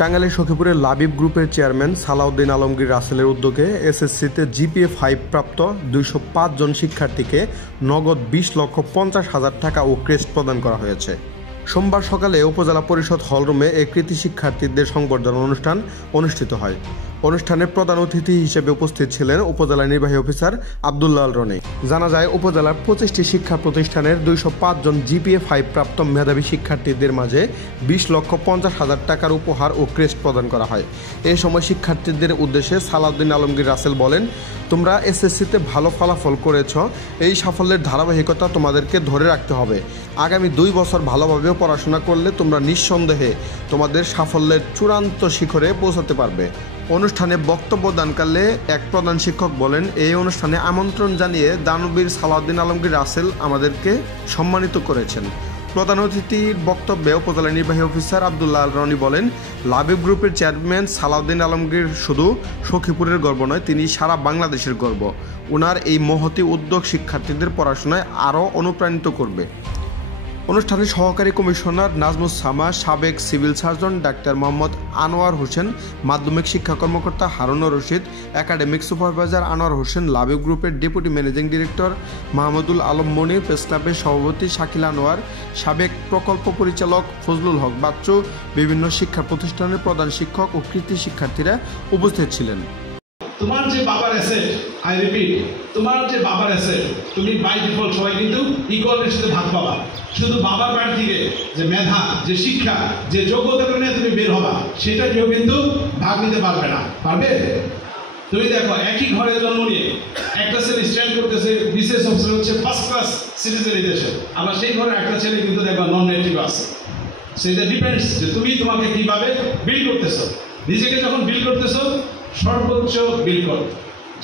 টাঙ্গাইলের সখীপুরের লাবিব গ্রুপের চেয়ারম্যান সালাউদ্দিন আলমগীর রাসেলের উদ্যোগে এসএসসিতে জিপিএ 5 প্রাপ্ত 205 জন শিক্ষার্থীকে নগদ 20,50,000 টাকা ও ক্রেস্ট প্রদান করা হয়েছে। সোমবার সকালে উপজেলা পরিষদ হলরুমে এই কৃতি শিক্ষার্থীদের সংবর্ধনা অনুষ্ঠান অনুষ্ঠিত হয়। অনুষ্ঠানে প্রধান অতিথি হিসেবে উপস্থিত ছিলেন উপজেলা নির্বাহী অফিসার আব্দুল্লাহ রনি। জানা যায়, উপজেলার 25টি শিক্ষা প্রতিষ্ঠানের 205 জন জিপিএ 5 প্রাপ্ত মেধাবী শিক্ষার্থীদের মাঝে 20,50,000 টাকার উপহার ও ক্রেস্ট প্রদান করা হয়। এই সময় শিক্ষার্থীদের উদ্দেশ্যে সালাউদ্দিন আলমগীর রাসেল বলেন, তোমরা এসএসসিতে ভালো ফলাফল করেছ, এই সাফল্যের ধারাবাহিকতা তোমাদেরকে ধরে রাখতে হবে। আগামী 2 বছর ভালোভাবে পড়াশোনা করলে তোমরা নিঃসন্দেহে তোমাদের সাফল্যের চূড়ান্ত শিখরে পৌঁছাতে পারবে। অনুষ্ঠানে বক্তব্য দানকালে এক প্রধান শিক্ষক বলেন, এই অনুষ্ঠানে আমন্ত্রণ জানিয়ে দানবীর সালাউদ্দিন আলমগীর রাসেল আমাদেরকে সম্মানিত করেছেন। প্রধান অতিথির বক্তব্যে উপজেলা নির্বাহী অফিসার আব্দুল্লাহ রনি বলেন, লাবিব গ্রুপের চেয়ারম্যান সালাউদ্দিন আলমগীর শুধু সখীপুরের গর্ব নয়, তিনি সারা বাংলাদেশের গর্ব। ওনার এই মহতী উদ্যোগ শিক্ষার্থীদের পড়াশোনায় আরও অনুপ্রাণিত করবে। অনুষ্ঠানে সহকারী কমিশনার নাজমুস সামা, সাবেক civil surgeon doctor Mohammad Anwar Hossain, মাধ্যমিক শিক্ষা কর্মকর্তা হারুনুর রশিদ, একাডেমিক সুপারভাইজার আনোয়ার হোসেন, লাবিব গ্রুপের deputy managing director Mahmudul Alam Monir, press ক্লাবের সভাপতি শাকিল আনোয়ার, সাবেক প্রকল্প পরিচালক ফজলুল হক বাচ্চু, বিভিন্ন শিক্ষা প্রতিষ্ঠানের প্রধান শিক্ষক ও কৃতি শিক্ষার্থীরা উপস্থিত ছিলেন। তোমার যে বাবার অ্যাসেট, আই রিপিট, তোমার যে বাবার অ্যাসেট, তুমি বাই ডিফল্ট সবাই কিন্তু ইকুয়ালের সাথে ভাগ পাবা। শুধু বাবার বাড়ি থেকে যে মেধা, যে শিক্ষা, যে যোগ্যতা নিয়ে তুমি বের হবা, সেটা কেউ কিন্তু ভাগ নিতে পারবে না। পারবে? তুমি দেখো, একই ঘরে জন্ম নিয়ে একটা ছেলে স্ট্যান্ড করতেছে বিশেষ অফিসার, হচ্ছে ফার্স্ট ক্লাস সিটিজেন এই দেশে, আবার সেই ঘরে একটা ছেলে কিন্তু দেখবা নন নেটিভ আছে। সেটা ডিপেন্ডস যে তুমি তোমাকে কিভাবে বিল্ড করতেছো। নিজেকে যখন বিল্ড করতেছো, সর্বোচ্চ বিল্ড করো,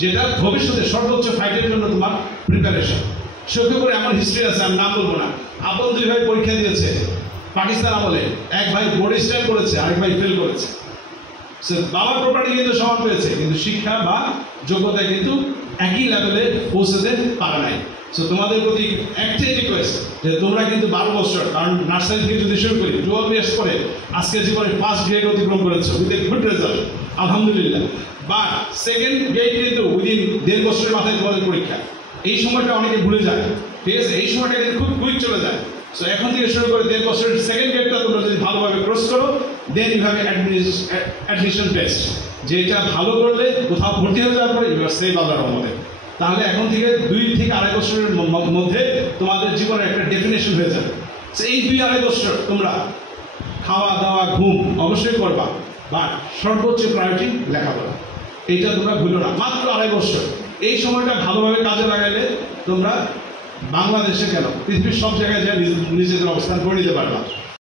যেটা ভবিষ্যতে সর্বোচ্চ ফাইটের জন্য তোমার প্রিপারেশন। সখীপুরে এমন হিস্ট্রি আছে, আমি নাম বলবো না। আপন 2 ভাই পরীক্ষা দিয়েছে পাকিস্তান আমলে, এক ভাই বোর্ড স্ট্যান্ড করেছে, আরেক ভাই ফেল করেছে। বাবার প্রপার্টি কিন্তু সমান পেয়েছে, কিন্তু শিক্ষা বা যোগ্যতা কিন্তু একই লেভেলে পৌঁছাতে পারে নাই। সো তোমাদের প্রতি একটাই রিকোয়েস্ট যে তোমরা কিন্তু 12 বছর, কারণ নার্সারি থেকে যদি শুরু করি 12 ইয়ার্স পরে আজকে জীবনে 1st গ্রেড অতিক্রম করেছো উইথ এ গুড রেজাল্ট, আলহামদুলিল্লাহ। বা 2nd গ্রেড কিন্তু উইদিন 1.5 বছরের মাথায় তোমাদের পরীক্ষা। এই সময়টা অনেকে ভুলে যায়, ঠিক আছে? এই সময়টা কিন্তু খুব কুইক চলে যায়। সো এখন থেকে শুরু করে 1.5 বছরের 2nd গ্রেডটা তোমরা যদি ভালোভাবে ক্রস করো, then you have admission test, যেটা ভালো করলে কোথাও ভর্তি হয়ে যাওয়ার পরে ইউ আর সেভ আল্লাহর রহমতে। তাহলে এখন থেকে 2 থেকে 2.5 বছরের মধ্যে তোমাদের জীবনের একটা ডেফিনেশন হয়ে যাবে। এই 2-2.5 বছর তোমরা খাওয়া দাওয়া ঘুম অবশ্যই করবা, বাট সর্বোচ্চ প্রায়োরিটি লেখাপড়া, এইটা তোমরা ভুলো না। মাত্র 2.5 বছর, এই সময়টা ভালোভাবে কাজে লাগাইলে তোমরা বাংলাদেশে কেন পৃথিবীর সব জায়গায় যা নিজেদের অবস্থান করে নিতে পারবা।